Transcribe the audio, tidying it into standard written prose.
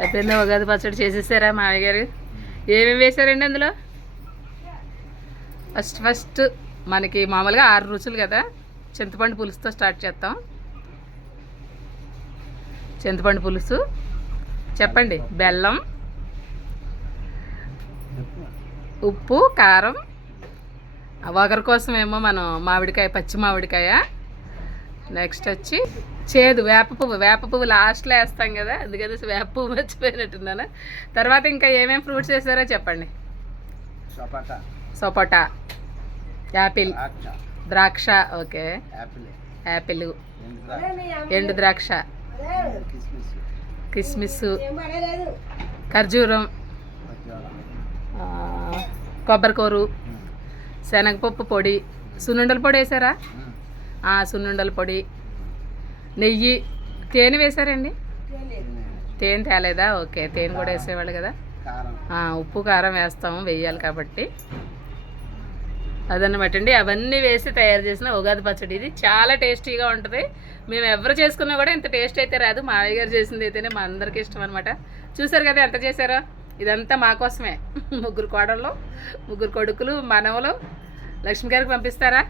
అయిపోయింది. ఉగాది పచ్చడి చేసేసారా మావయ్య గారు? ఏమేమి వేసారండి అందులో? ఫస్ట్ మనకి మామూలుగా 6 రుచులు కదా. చింతపండు పులుసుతో స్టార్ట్ చేస్తాం. చింతపండు పులుసు చెప్పండి. బెల్లం, ఉప్పు, కారం, వగరు కోసం ఏమో మనం మామిడికాయ, పచ్చి మామిడికాయ. నెక్స్ట్ వచ్చి చేదు వేప పువ్వు లాస్ట్లో వేస్తాం కదా, అందుకని వేప పువ్వు మర్చిపోయినట్టున్నాను. తర్వాత ఇంకా ఏమేమి ఫ్రూట్స్ వేసారో చెప్పండి. సపోటా, యాపిల్, ద్రాక్ష, ఓకే, యాపిల్, ఎండు ద్రాక్ష, కిస్మిస్, ఖర్జూరం, కొబ్బరికూరు, శనగపప్పు పొడి, సున్నుండల పొడి వేసారా? సున్నుండల పొడి, నెయ్యి, తేనె వేసారండి? తేనె తేలేదా? ఓకే, తేనె కూడా వేసేవాళ్ళు కదా. ఉప్పు కారం వేస్తాము, వేయాలి కాబట్టి. అదన్నమాట అండి. అవన్నీ వేసి తయారు చేసిన ఉగాది పచ్చడి. ఇది చాలా టేస్టీగా ఉంటుంది. మేము ఎవరు చేసుకున్నా కూడా ఇంత టేస్ట్ అయితే రాదు. మావయ్య గారు చేసింది అయితేనే మా అందరికీ ఇష్టం అనమాట. చూసారు కదా ఎంత చేశారో. ఇదంతా మా కోసమే. 3 కోడళ్ళు, 3 కొడుకులు, మనవలు. లక్ష్మి గారికి పంపిస్తారా?